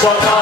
What